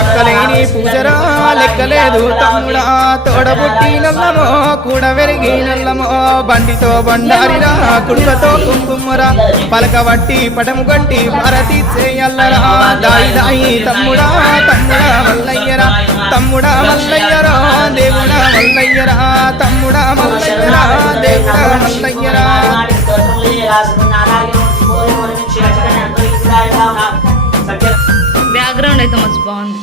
అక్కలేని పూజరా లెక్కలేదు తమ్ముడా తోడబుట్టి నల్లమో కూడా వెరిగి నల్లమో బండితో బండారిరా కుడుకతో కుంకుమరా పలకబట్టి పటము గట్టి భారతి చేయల్లరా దాయి దాయి తమ్ముడా తమ్ముడా మల్లయ్యరా తమ్ముడా మల్లయ్యరా దేవుడా మల్లయ్యరా తమ్ముడా మల్లయ్యరా దేవుడా మల్లయ్యరా. బ్యాక్గ్రౌండ్ అయితే మంచి బాగుంది.